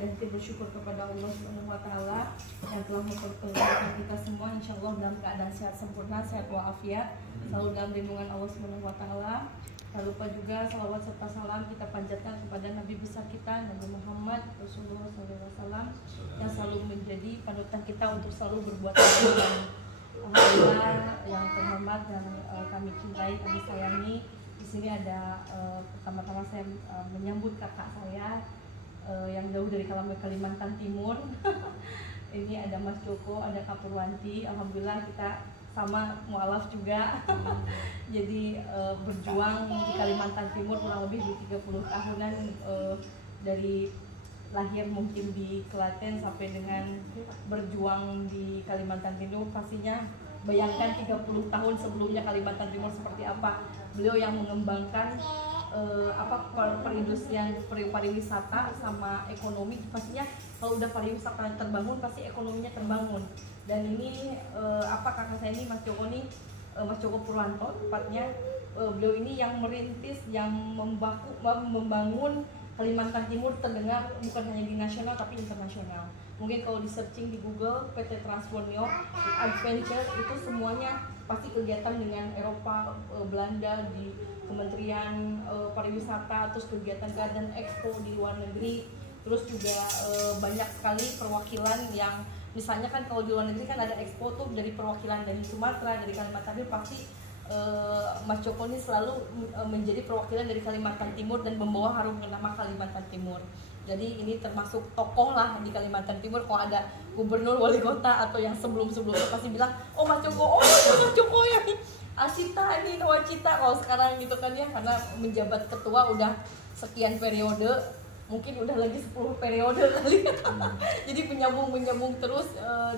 dan bersyukur kepada Allah Subhanahu wa taala yang telah mempertemukan kita semua insyaallah dalam keadaan sehat sempurna, sehat walafiat, selalu dalam lindungan Allah Subhanahu wa taala. Tak lupa juga salawat serta salam kita panjatkan kepada Nabi besar kita Nabi Muhammad Rasulullah SAW yang selalu menjadi panutan kita untuk selalu berbuat baik. Alhamdulillah yang terhormat dan kami cintai, kami sayangi. Di sini ada pertama-tama saya menyambut kakak saya yang jauh dari Kalimantan Timur. Ini ada Mas Joko, ada Kak Purwanti. Alhamdulillah kita sama mualaf juga. Jadi berjuang di Kalimantan Timur kurang lebih di 30 tahunan, dari lahir mungkin di Klaten sampai dengan berjuang di Kalimantan Timur. Pastinya bayangkan 30 tahun sebelumnya Kalimantan Timur seperti apa. Beliau yang mengembangkan perindustrian, pariwisata sama ekonomi. Pastinya kalau udah pariwisata terbangun pasti ekonominya terbangun. Dan ini kakak saya ini Mas Joko nih, Mas Joko Purwanto tepatnya, beliau ini yang merintis, yang membangun Kalimantan Timur terdengar bukan hanya di nasional tapi internasional. Mungkin kalau di searching di Google PT Transformio Adventure itu semuanya pasti kegiatan dengan Eropa, Belanda, di Kementerian Pariwisata, terus kegiatan Garden Expo di luar negeri, terus juga banyak sekali perwakilan yang misalnya kan kalau di luar negeri kan ada expo tuh dari perwakilan dari Sumatera, dari Kalimantan Timur, pasti Mas Joko ini selalu menjadi perwakilan dari Kalimantan Timur dan membawa harum nama Kalimantan Timur. Jadi ini termasuk tokoh lah di Kalimantan Timur. Kalau ada gubernur, wali kota atau yang sebelum-sebelumnya pasti bilang, oh Mas Joko, Mas Joko yang Asita ini Nawacita kalau sekarang gitu kan ya, karena menjabat ketua udah sekian periode, mungkin udah lagi 10 periode kali. Jadi menyambung terus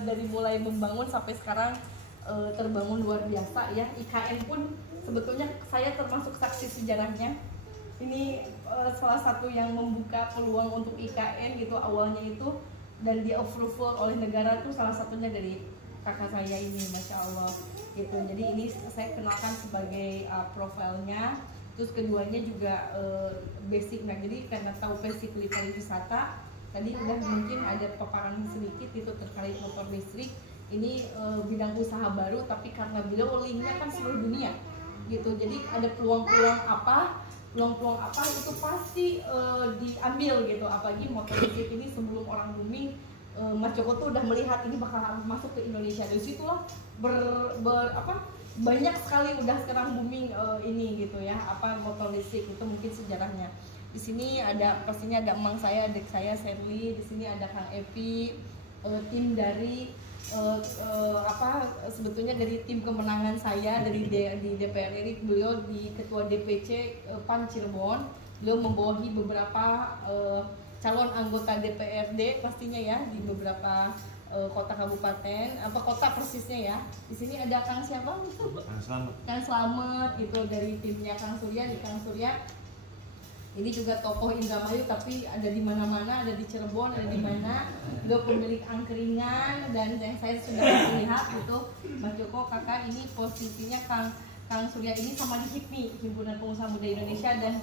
dari mulai membangun sampai sekarang terbangun luar biasa ya. IKN pun sebetulnya saya termasuk saksi sejarahnya. Ini salah satu yang membuka peluang untuk IKN gitu awalnya itu, dan di approval oleh negara tuh salah satunya dari kakak saya ini, Masya Allah gitu. Jadi ini saya kenalkan sebagai profilnya. Terus keduanya juga basic. Nah jadi karena tahu basically pariwisata, tadi udah mungkin ada paparan sedikit itu terkait motor listrik. Ini bidang usaha baru, tapi karena beliau linknya kan seluruh dunia gitu. Jadi ada peluang-peluang apa itu pasti diambil gitu. Apalagi motor listrik ini sebelum orang booming, Mas Joko tuh udah melihat ini bakal masuk ke Indonesia. Dari situlah banyak sekali udah sekarang booming ini gitu ya, motor listrik itu mungkin sejarahnya. Di sini ada pastinya ada emang saya, adik saya Sherly, di sini ada Kang Evi, tim dari sebetulnya dari tim kemenangan saya dari di DPR RI, beliau di ketua DPC PAN Cirebon, beliau membawahi beberapa calon anggota DPRD pastinya ya di beberapa kota kabupaten, kota persisnya ya. Di sini ada Kang siapa? Kang Slamet gitu dari timnya Kang Surya. Di Kang Surya ini juga tokoh Indramayu, tapi ada di mana-mana, ada di Cirebon, ada di mana. Beliau pemilik angkringan, dan yang saya sudah melihat itu Mas Joko kakak ini posisinya Kang Surya ini sama di HIPMI, Himpunan Pengusaha Muda Indonesia, dan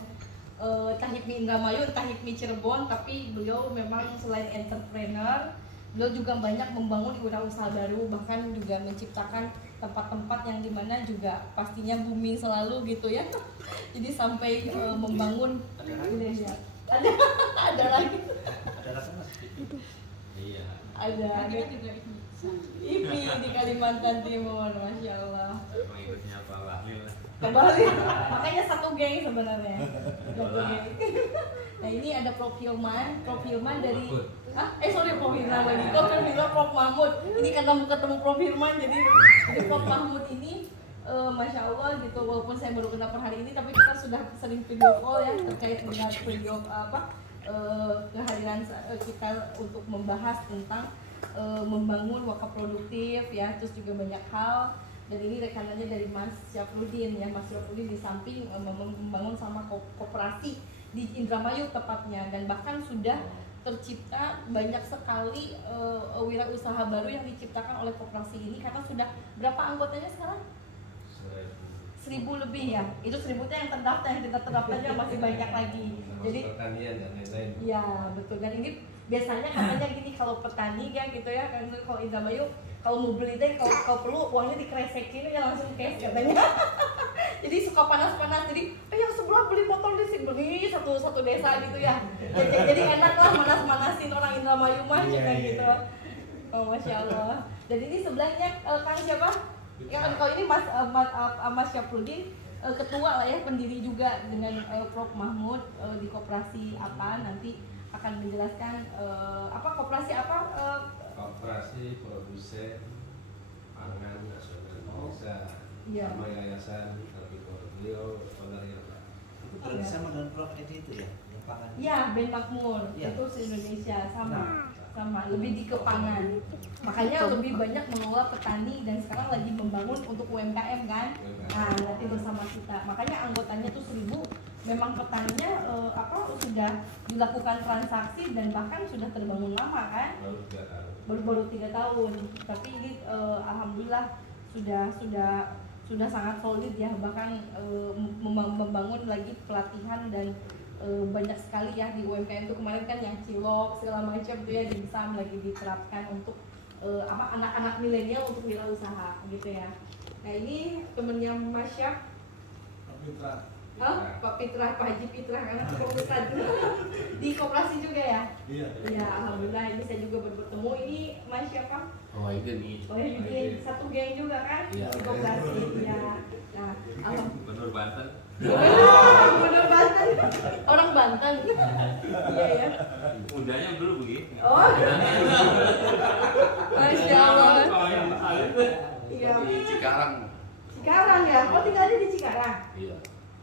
entah HIPMI Indramayu, entah HIPMI Cirebon, tapi beliau memang selain entrepreneur, beliau juga banyak membangun usaha baru, bahkan juga menciptakan tempat-tempat yang dimana juga pastinya booming selalu gitu ya. Jadi sampai membangun ada lagi ada IPI di Kalimantan Timur, Masya Allah. Kembali, makanya satu geng sebenarnya. Nah ini ada Prof Hilman dari Prof Hilman lagi. Prof Mahmud. Ini karena mau ketemu Prof Hilman, jadi Prof Mahmud ini Masya Allah gitu. Walaupun saya baru kenal per hari ini, tapi kita sudah sering video call ya terkait dengan video kehadiran kita untuk membahas tentang membangun wakaf produktif ya, terus juga banyak hal. Dan ini rekanannya dari Mas Syafruddin ya, Mas Syafruddin di samping membangun sama koperasi di Indramayu tepatnya, dan bahkan sudah tercipta banyak sekali wirausaha baru yang diciptakan oleh koperasi ini, karena sudah berapa anggotanya sekarang? 1000 lebih ya. Itu 1000 yang terdaftar, yang tidak terdaftarnya masih banyak lagi. Jadi pertanian dan lain-lain. Ya betul, dan ini biasanya katanya gini kalau petani kan gitu ya kan, kalau Indramayu kalau mau beli teh kalau perlu uangnya dikresekin ya langsung cash katanya. Jadi suka panas-panas, jadi yang sebelah beli motor listrik, beli satu desa gitu ya. Jadi enak lah manas-manasin orang Indramayu mah juga gitu. Oh, Masya Allah. Dan ini sebelahnya Kang siapa? Yang kalau ini Mas Syafruddin, ketua lah ya, pendiri juga dengan Prof Mahmud di koperasi apa, nanti akan menjelaskan apa koperasi apa? Koperasi Produsen Pangan Nasional Indonesia sama Yayasan Terpikor beliau ownernya Pak. Itu berarti sama dengan Prof Edi itu ya, yang pangan? Ya, Ben Makmur itu se-Indonesia sama lebih di kepangan, makanya lebih banyak mengelola petani dan sekarang lagi membangun untuk UMKM kan. Nah nanti bersama kita, makanya anggotanya tuh 1000, memang petaninya sudah dilakukan transaksi dan bahkan sudah terbangun lama kan, baru 3 tahun, tapi ini alhamdulillah sudah sangat solid ya, bahkan membangun lagi pelatihan dan banyak sekali ya di UMKM itu kemarin kan yang cilok segala macam tuh ya di Sam lagi diterapkan untuk anak-anak milenial untuk wirausaha gitu ya. Nah ini temennya Mas Syaf, Pak Pitra, Pak Haji Pitra karena Ustaz di koperasi juga ya. Iya, alhamdulillah ini saya juga baru bertemu. Ini Mas siapa? Oh ini. Oh ini satu geng juga kan di koperasi ya. Nah, Gubernur Banten. Gubernur Banten, orang Banten. Iya ya. Mudanya dulu begitu. Oh. Masya Allah. Iya. Di Cikarang. Cikarang ya. Oh tinggalnya di Cikarang. Iya.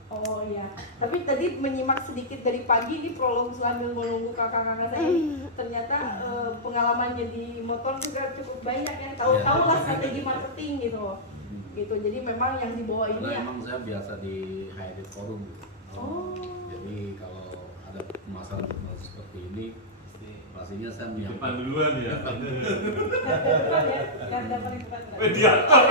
Oh iya, tapi tadi menyimak sedikit dari pagi nih prolog sambil menunggu kakak-kakak saya. Ternyata pengalamannya di motor juga cukup banyak ya. Tahu-tahu lah strategi marketing gitu. Gitu. Jadi memang yang dibawa ini ya. Emang saya biasa di HRD Forum. Oh. Jadi kalau ada masalah seperti ini, pastinya saya depan duluan ya. Depan ya, garda paling depan. Mediator.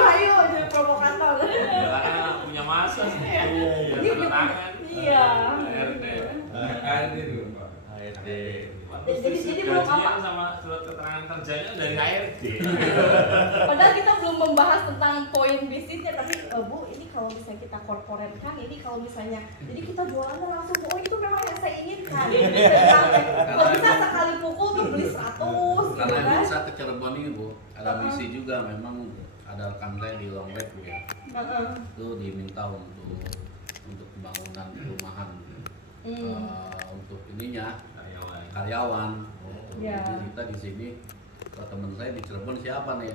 Ayo, jadi provokator. Karena punya masa sih. Ini tangan. Iya. HRD dulu Pak. HRD. Jadi belum apa? Sama surat keterangan kerjanya dari HRD. Padahal kita belum membahas tentang poin bisnisnya, tapi Bu, ini kalau misalnya kita corporate kan, ini kalau misalnya, jadi kita jualannya langsung, oh itu memang yang saya inginkan. Kalau bisa sekali pukul tuh beli 100 gitu karena kan. bisa ke Cirebon ini Bu, ada misi juga, memang ada rekan saya di Longbek Bu ya. Itu diminta untuk pembangunan perumahan untuk ininya karyawan. Jadi kita di sini, teman saya di Cirebon siapa nih?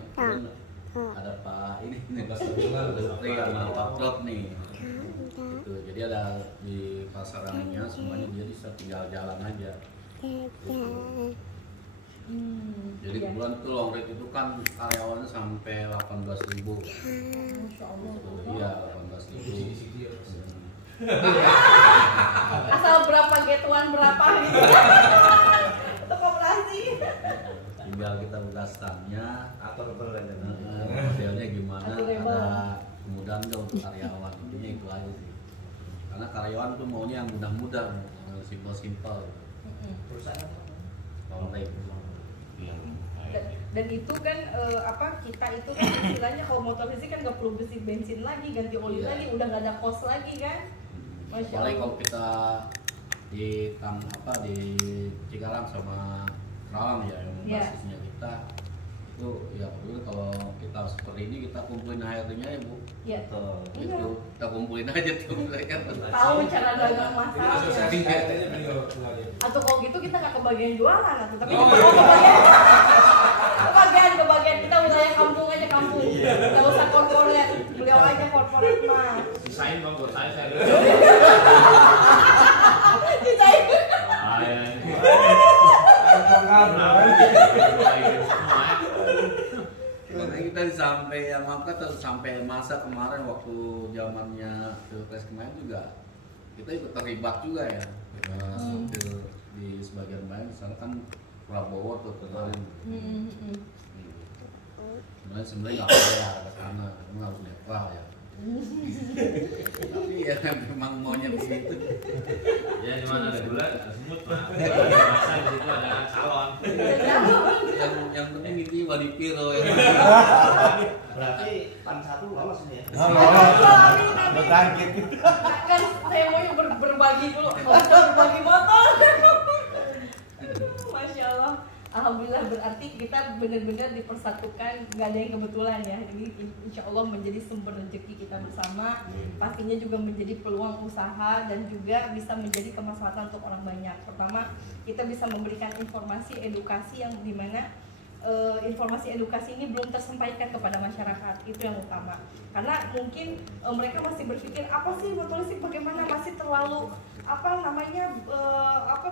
Ada Pak ini sama Pak Prot nih. Gitu. Jadi ada di pasarannya semuanya, dia bisa tinggal jalan aja. Gitu. Jadi bulan itu Longrate itu kan karyawannya sampai 18.000. Masya Allah. Iya 18.000. Asal berapa getuan berapa gitu. Untuk koperasi. Tinggal kita berdasarnya Atur berlanjut. modelnya gimana, Atur label. ada kemudahan nggak untuk karyawan, intinya itu aja sih. Karena karyawan tuh maunya yang mudah-mudah, yang simpel-simpel. Perusahaan apa? Longrate. Dan itu kan kita itu kan istilahnya kalau motor listrik kan nggak perlu besi bensin lagi, ganti oli Iya. lagi, udah nggak ada kos lagi kan. Masya Apalagi Allah. kalau kita di di Cikarang sama Kerawang ya, yang Iya. basisnya kita itu ya betul, kalau kita seperti ini kita kumpulin HRD-nya ya Bu. Ya. Itu kita kumpulin aja tuh mereka. Tahu cara dagang masalahnya. Asosiasi HRD-nya beliau keluarin. Atau kalau gitu kita nggak kebagian jualan atau tapi Oh, kebagian kita wilayah kampung aja kampung. Nggak usah korporat, beliau aja korporat mah. Sisain dong buat saya. Sisain. Karena kita sampai yang sampai masa kemarin waktu zamannya Pilpres kemarin juga kita ikut terlibat juga ya. Di sebagian banyak misalnya kan Prabowo tuh kemarin. Sebenarnya nggak boleh ya ke sana, memang harus netral ya. Tapi ya memang maunya begitu. Ya di mana ada gula, ada semut pak. Ada masa di situ ada calon. Yang penting itu wadi piro ya. Berarti pan satu lolos ini ya. Bertangkit. Kan saya mau berbagi dulu, berbagi motor. Masya Allah. Alhamdulillah berarti kita benar-benar dipersatukan, nggak ada yang kebetulan ya. Jadi insya Allah menjadi sumber rezeki kita bersama, pastinya juga menjadi peluang usaha dan juga bisa menjadi kemaslahatan untuk orang banyak. Pertama, kita bisa memberikan informasi edukasi yang dimana informasi edukasi ini belum tersampaikan kepada masyarakat, itu yang utama. Karena mungkin mereka masih berpikir apa sih motor listrik, bagaimana, masih terlalu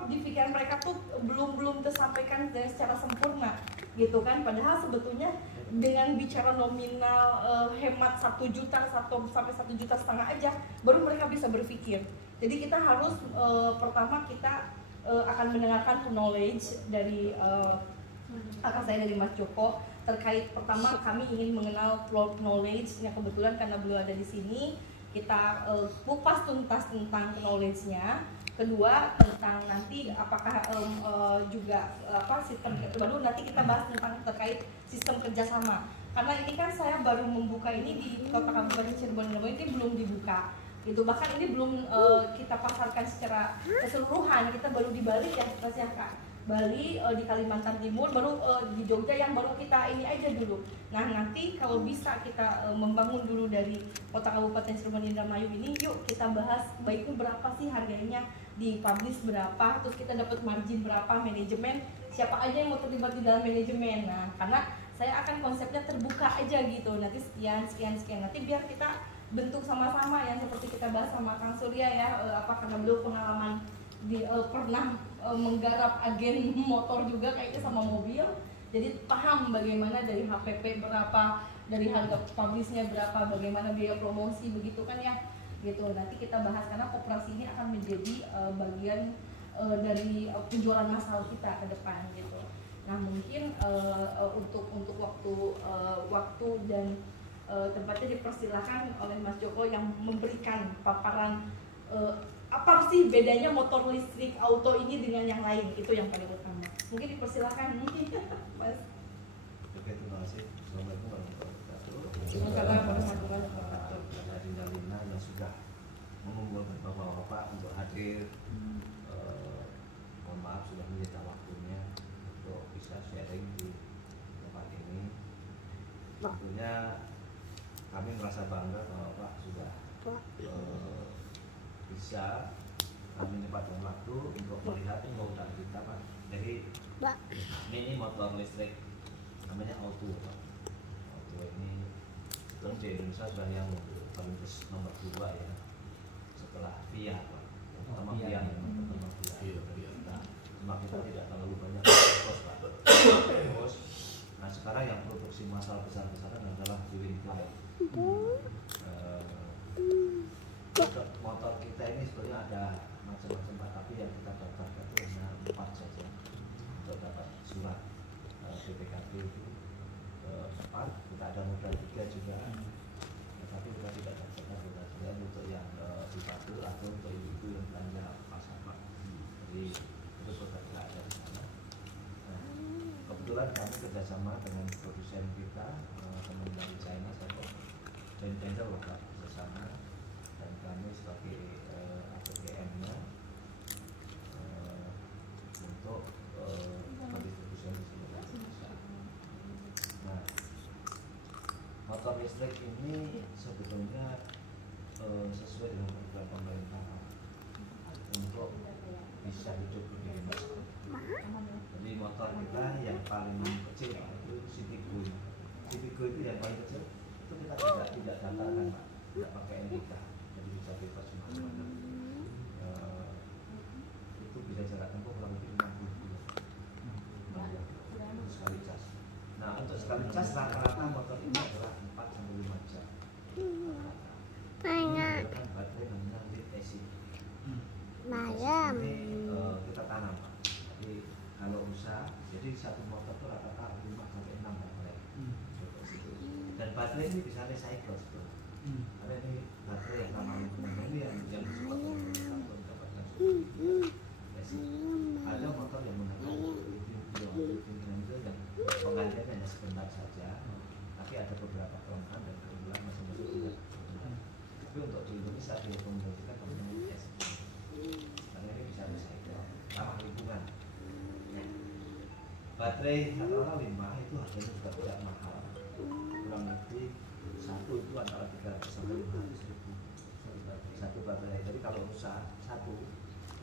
di pikiran mereka tuh belum tersampaikan secara sempurna gitu kan. Padahal sebetulnya dengan bicara nominal hemat 1 juta sampai 1,5 juta aja baru mereka bisa berpikir. Jadi kita harus pertama kita akan mendengarkan knowledge dari kakak saya, dari Mas Joko, terkait pertama kami ingin mengenal flow knowledge yang kebetulan karena beliau ada di sini, kita kupas tuntas tentang knowledge-nya. Kedua tentang nanti apakah juga sistem, baru nanti kita bahas tentang terkait sistem kerjasama. Karena ini kan saya baru membuka ini di Kota Kabupaten Cirebon ini belum dibuka gitu, bahkan ini belum kita pasarkan secara keseluruhan. Kita baru di Bali ya Mas ya Kak, Bali, di Kalimantan Timur, baru di Jogja yang baru kita ini aja dulu. Nah nanti kalau bisa kita membangun dulu dari Kota Kabupaten Cirebon Indramayu ini, yuk kita bahas baiknya berapa sih harganya, di publish berapa, terus kita dapat margin berapa, manajemen siapa aja yang mau terlibat di dalam manajemen. Nah karena saya akan konsepnya terbuka aja gitu, nanti sekian nanti biar kita bentuk sama-sama yang seperti kita bahas sama Kang Surya ya, karena beliau pengalaman pernah menggarap agen motor juga kayaknya sama mobil, jadi paham bagaimana dari HPP berapa, dari harga publishnya berapa, bagaimana biaya promosi, begitu kan ya gitu. Nanti kita bahas karena koperasi ini akan menjadi bagian dari penjualan massal kita ke depan gitu. Nah mungkin untuk waktu dan tempatnya dipersilakan oleh Mas Joko yang memberikan paparan apa sih bedanya motor listrik auto ini dengan yang lain, itu yang paling utama. Mungkin dipersilakan Mas. Oke, terima kasih. Assalamualaikum warahmatullahi wabarakatuh. Waalaikumsalam warahmatullahi wabarakatuh. Dari Lina yang sudah mengumpulkan bapak-bapak untuk hadir. Mohon maaf sudah menyita waktunya untuk bisa sharing di tempat ini. Tentunya kami merasa bangga bahwa Pak sudah bisa menyempatkan waktu untuk melihat produk kita Pak. Jadi ini motor listrik namanya Auto Pak. Auto ini sebelum di Indonesia sudah yang paling nomor 2 ya, setelah Via Pak. Pertama Via, pertama Via. Nah, cuma kita tidak terlalu banyak kos Pak. Kos. Nah sekarang yang produksi massal besar-besaran adalah Willington. Motor kita ini sebenarnya ada macam-macam Pak, tapi yang kita daftarkan itu hanya 4 saja untuk dapat surat BPKB itu 4. Kita ada modal 3 juga, tapi kita tidak daftarkan modal 3 untuk yang difabel atau untuk ibu-ibu yang belanja pasar Pak. Jadi itu sudah tidak ada di sana. Nah, kebetulan kami kerjasama dengan produsen kita, teman dari China, satu joint venture Pak, bersama. Dan kami sebagai APGM-nya untuk pendistribusian di seluruh Indonesia. Nah, motor listrik ini sebetulnya sesuai dengan program pemerintah untuk bisa hidup lebih hemat. Jadi motor kita yang paling kecil Pak, itu Citigo. Citigo itu yang paling kecil itu kita tidak daftarkan Pak, tidak pakai NIK. Bisa bebas kemana-mana. Itu bisa jarak tempuh kurang lebih 60 km untuk sekali cas. Nah untuk sekali cas rata-rata motor ini adalah 4 sampai 5 jam. Menggunakan baterai namanya lead acid. Ini kita tanam Pak. Jadi kalau bisa, jadi satu motor itu rata-rata 5 sampai 6 baterai. Dan baterai ini bisa recycle sebetulnya. Karena ini baterai yang ramah lingkungan, ini yang bisa direkomendasikan teman-teman IS karena ini bisa recycle, ramah lingkungan. Ya. Baterai katakanlah 5 itu harganya juga tidak mahal, kurang lebih satu itu antara 300 sampai 500 ribu satu baterai. Jadi kalau rusak satu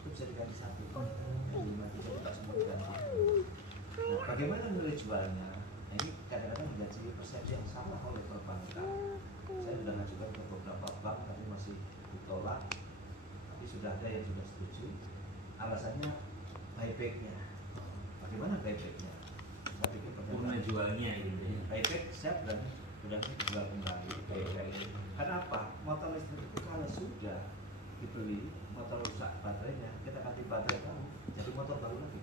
itu bisa diganti satu, yang 5 itu tidak semua diganti. Nah, bagaimana nilai jualnya? Nah, ini kadang-kadang menjadi persepsi yang salah oleh perbankan. Saya sudah mengajukan ke beberapa bank tapi masih ditolak, tapi sudah ada yang sudah setuju. Alasannya buybacknya. Bagaimana buybacknya? Saya pikir Purna jualnya gitu ya. buyback saya berani jual kembali. Karena apa? Motor listrik itu kalau sudah dibeli, motor rusak baterainya, kita ganti baterai baru, jadi motor baru lagi.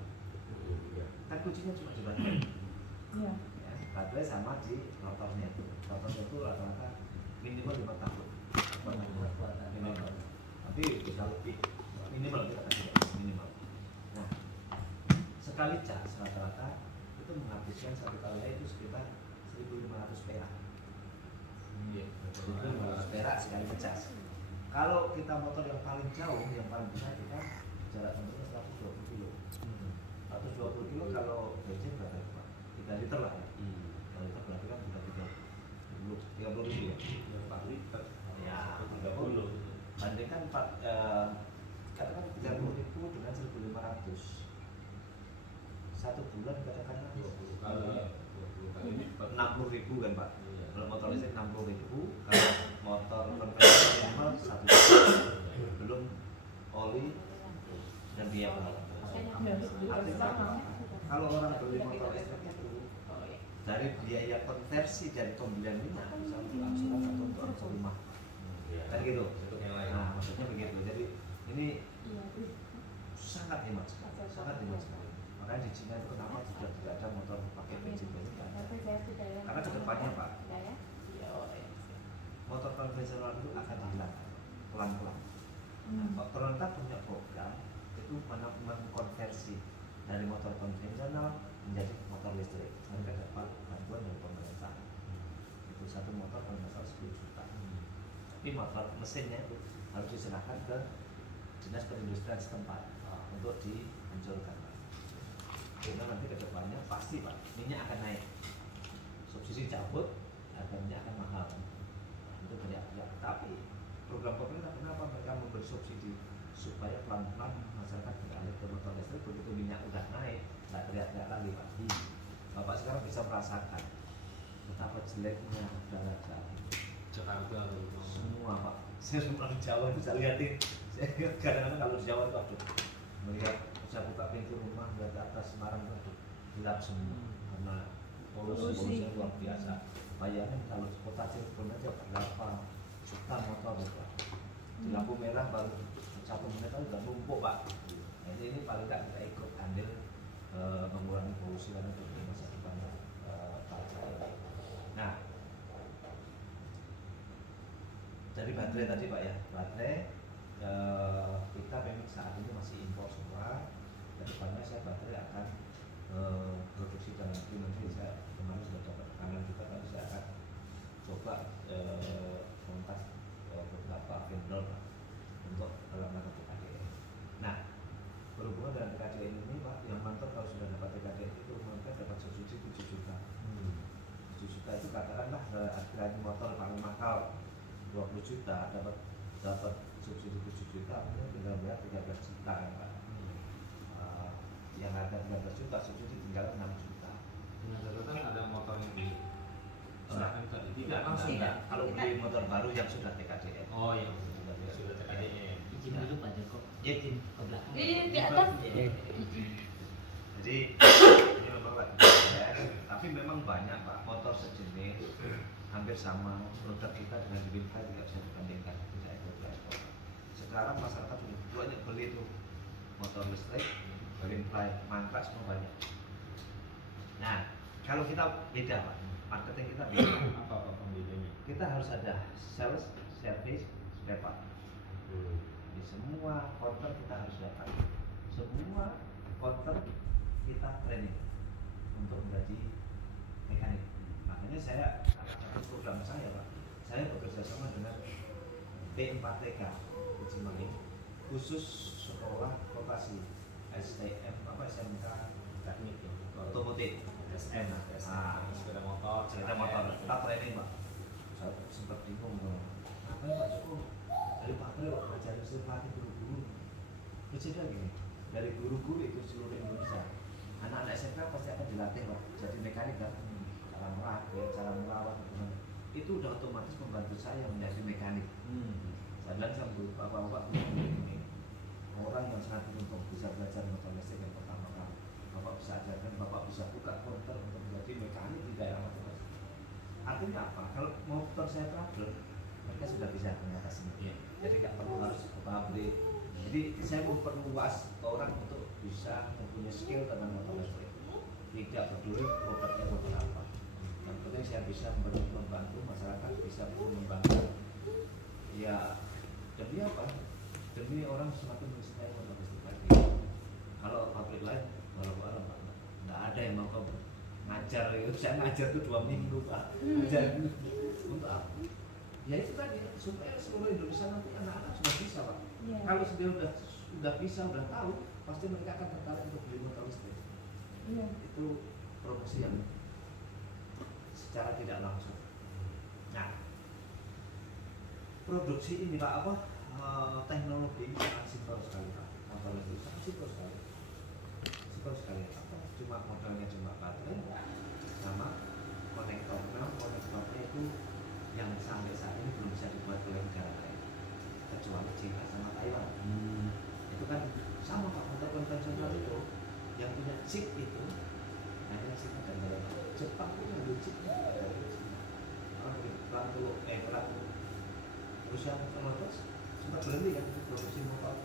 Kan kuncinya cuma di baterai. Iya. Ya, baterai sama di rotornya itu. Rotornya itu rata-rata minimal 5 tahun. Minimal. Tapi bisa lebih. Minimal kita kasih minimal. Nah, sekali cas rata-rata itu menghabiskan satu kali itu sekitar 1.500 perak. 1.500 perak sekali cas. Kalau kita motor yang paling jauh, yang paling besar kita jarak tempuhnya 120 kilo. 120 kilo kalau bensin berapa ya Pak? 3 liter lah ya. 3 liter berarti kan sudah 30 ribu ya. 4 liter. Ya, 30. bandingkan katakan 30 ribu dengan 1.500. Satu bulan katakanlah 20 kali lipat. 60 ribu kan Pak. Iya. Kalau motor listrik 60 ribu, kalau motor konvensional minimal 1 juta. Belum oli dan biaya pengalaman. Artinya apa? Kalau orang beli motor listrik itu dari biaya konversi dari pembelian minyak bisa untuk angsuran atau untuk angsur rumah, kan gitu. Untuk yang lain. Nah, maksudnya begitu. Jadi ini sangat hemat sekali, sangat hemat sekali. Makanya di Cina itu kenapa sudah tidak ada motor pakai bensin ini? Karena kedepannya Pak, motor konvensional itu akan hilang pelan-pelan. Pemerintah punya program itu mengkonversi dari motor konvensional menjadi motor listrik. Mereka dapat bantuan dari pemerintah. Itu satu motor konvensional 10 juta. Tapi motor mesinnya itu harus diserahkan ke dinas perindustrian setempat untuk dihancurkan. Karena nanti kedepannya pasti Pak, minyak akan naik. Subsidi cabut, harga minyak akan mahal. Itu teriak-teriak. Tapi program pemerintah kenapa mereka memberi subsidi supaya pelan-pelan masyarakat beralih ke motor listrik. Begitu minyak udah naik, nggak teriak-teriak lagi Pak. Bapak sekarang bisa merasakan betapa jeleknya harga Jakarta semua Pak. Saya semua di Jawa itu saya lihatin. Saya kadang-kadang kalau di Jawa itu aduh, melihat saya buka pintu rumah lihat ke atas Semarang itu aduh, gelap semua karena polusi luar biasa. Bayangin kalau di kota Cirebon aja berapa juta motor itu. Di lampu merah baru 1 menit aja udah numpuk Pak. Nah, ini paling tidak kita ikut ambil mengurangi polusi karena itu masa depan bangsa ini. Nah, dari baterai tadi Pak ya, baterai kita memang saat ini masih impor semua. Kedepannya saya baterai akan produksi dalam negeri. Nanti saya kemarin sudah dapat rekaman juga, nanti saya akan coba kontak beberapa vendor untuk dalam rangka TKDN. Nah, berhubungan dengan TKDN ini Pak, yang mantap kalau sudah dapat TKDN itu mereka dapat subsidi 7 juta. 7 juta itu katakanlah harga motor paling mahal 20 juta dapat subsidi 7 juta, mungkin tinggal bayar 13 juta kan Pak. Yang harga 13 juta subsidi tinggal 6 juta. Dengan catatan ada motor yang diserahkan tadi. Tidak langsung Tidak. kan? Kalau beli motor baru yang sudah TKDN. Oh yang sudah TKDN. Izin dulu Pak Joko. Izin ke belakang. Di atas. Jadi ini memang lagi tapi memang banyak Pak motor sejenis hampir sama produk kita dengan di Winfly tidak bisa dibandingkan, tidak ekor. Sekarang masyarakat sudah banyak beli tuh motor listrik, Winfly, mangkrak semua banyak. Nah, kalau kita beda Pak, marketing kita beda. Apa pembedanya? Kita harus ada sales, service, spare part. Di semua counter kita harus dapat. Semua counter kita training untuk menjadi mekanik. Makanya saya salah satu program saya Pak, saya bekerja sama dengan P4TK di Cimahi, khusus sekolah vokasi STM apa SMK teknik otomotif SM. sepeda motor, Sepeda motor, kita training Pak. Saya sempat bingung apa ya Pak Joko? Dari Pak Priyo ngajarin pelatih guru-guru. Kejadian gini, dari guru-guru itu seluruh Indonesia. Anak-anak SMK pasti akan dilatih Pak, jadi mekanik kan, cara merakit, cara merawat, itu udah otomatis membantu saya menjadi mekanik. Saya bilang sama guru, bapak-bapak ini orang yang sangat beruntung bisa belajar motor listrik yang pertama kali. Bapak bisa ajarkan, bapak bisa buka konter untuk menjadi mekanik di daerah motor. Artinya apa? Kalau motor saya trouble, mereka sudah bisa mengatasinya. Jadi nggak perlu harus ke pabrik. Jadi saya memperluas orang untuk bisa mempunyai skill tentang motor listrik. Tidak peduli produknya motor apa. Yang penting saya bisa membantu masyarakat bisa mengembangkan. Ya, demi apa? Demi orang semakin mencintai motor listrik lagi. Kalau pabrik lain, walau nggak ada yang mau ngajar. Saya ngajar tuh 2 minggu Pak. Ngajar untuk apa? Ya itu tadi supaya seluruh Indonesia nanti anak-anak sudah bisa Pak. Iya. Kalau dia udah bisa, udah tahu, pasti mereka akan tertarik untuk beli motor listrik. Iya. Itu promosi yang secara tidak langsung. Nah, produksi ini Pak apa? Teknologi sangat simpel sekali Pak. Motor listrik sangat simpel sekali. Simpel sekali apa? Cuma modalnya cuma baterai sama konektornya. Konektornya itu yang sampai saat ini belum bisa dibuat oleh negara lain kecuali China sama Taiwan. Itu kan sama Pak, motor konvensional itu yang punya chip itu hanya chipnya dari Jepang itu yang chip dari China. Perang Rusia Motors sempat berhenti kan produksi motor,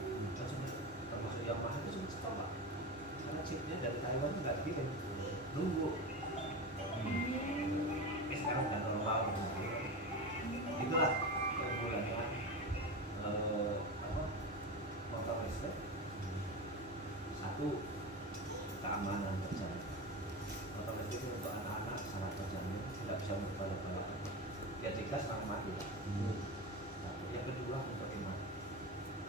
termasuk Yamaha itu sempat stop Pak, karena chipnya dari Taiwan nggak dikirim, nunggu. Sekarang udah normal. Itulah keunggulannya motor listrik. Satu, keamanan kerja. Motor listrik itu untuk anak-anak sangat terjamin, tidak bisa berbalap-balap. Dia digas langsung mati. Satu. Yang kedua untuk iman.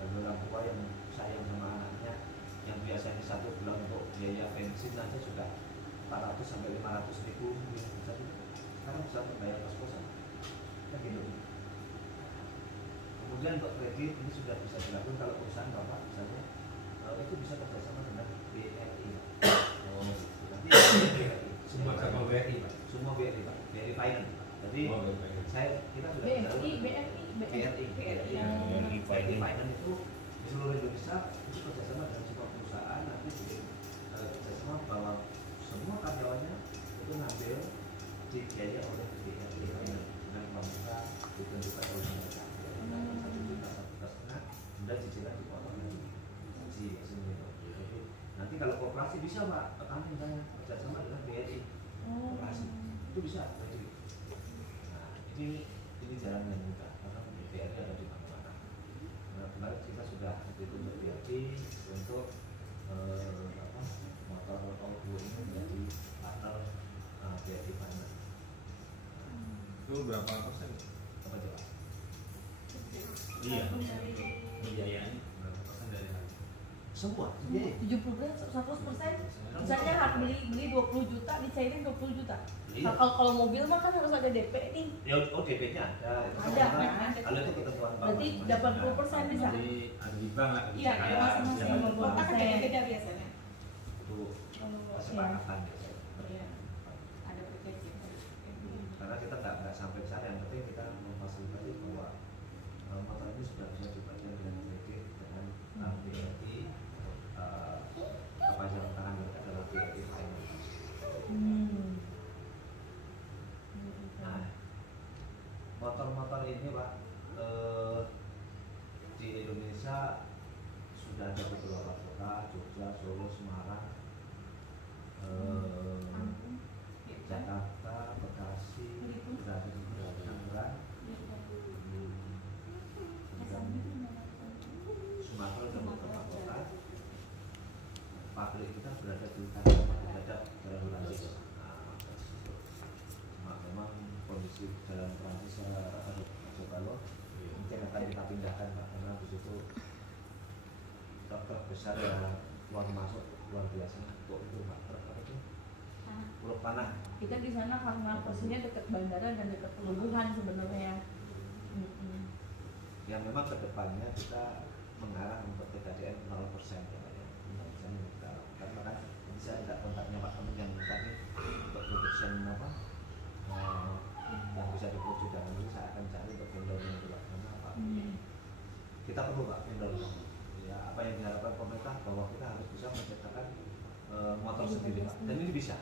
Bagi orang tua yang sayang sama anaknya, yang biasanya 1 bulan untuk biaya bensin nanti sudah 400 sampai 500 ribu, sekarang bisa membayar kos-kosan. Gitu. Kemudian untuk kredit ini sudah bisa dilakukan kalau perusahaan Bapak misalnya itu bisa kerjasama dengan BRI. Nanti BRI. Semua sama BRI Pak. Semua BRI Pak. BRI Finance. Jadi kita sudah BRI Finance itu di seluruh Indonesia itu kerjasama dengan semua perusahaan, nanti kerjasama bahwa semua karyawannya itu ngambil dibiayai oleh BRI Finance dengan pemerintah ditentukan oleh mereka. 1 juta, 1,5 juta, kemudian cicilan dipotong dari jadi nanti kalau koperasi bisa Pak, tekanin saya kerjasama dengan BRI koperasi itu bisa. Nah ini jalan yang mudah karena BRI ada di mana-mana. Nah kemarin kita sudah ditunjuk BRI untuk motor Audio ini menjadi partner BRI Finance. Itu berapa persen? Apa coba? Iya. Pembiayaan berapa persen dari harga? Semua. Iya. 70%, 100%. Misalnya harus beli 20 juta, dicairin 20 juta. Iya. Kalau mobil mah kan harus ada DP nih. Ya, DP-nya ada. Ada. Kalau itu ketentuan Bapak. Berarti 80% bisa. Ada di bank lah. Iya, Kayak masing-masing yang- kota kan beda-beda biasanya. Itu kesepakatan biasanya. Iya. Ada PKJ. Karena kita nggak sampai ke sana, yang penting kita memfasilitasi bahwa motor ini sudah bisa dibayar dengan kredit dengan BRI, kepanjangan tangan mereka adalah BRI Finance. Nah, motor-motor ini Pak di Indonesia sudah ada beberapa kota, Jogja, Solo, Semarang, Jakarta, Bekasi, sudah ada juga Tangerang, Sumatera dan beberapa kota. Pabrik kita berada di Jalan Transit. Nah, memang kondisi jalan transit harus kalau mungkin akan kita pindah besar ya, keluar masuk luar biasa untuk itu Pak. Apa itu? Pulau Panah. Kita di sana karena posisinya dekat bandara dan dekat pelabuhan sebenarnya. Yang memang kedepannya kita mengarah untuk TKDN 0% ya Pak ya. 0% kita lakukan, maka bisa tidak kontaknya Pak teman yang tadi untuk production apa yang bisa diproduksi dahulu, saya akan cari untuk vendor yang di luar sana Pak. Kita perlu Pak vendor ya, apa yang diharapkan pemerintah bahwa kita harus bisa menciptakan motor sendiri Pak, dan ini bisa.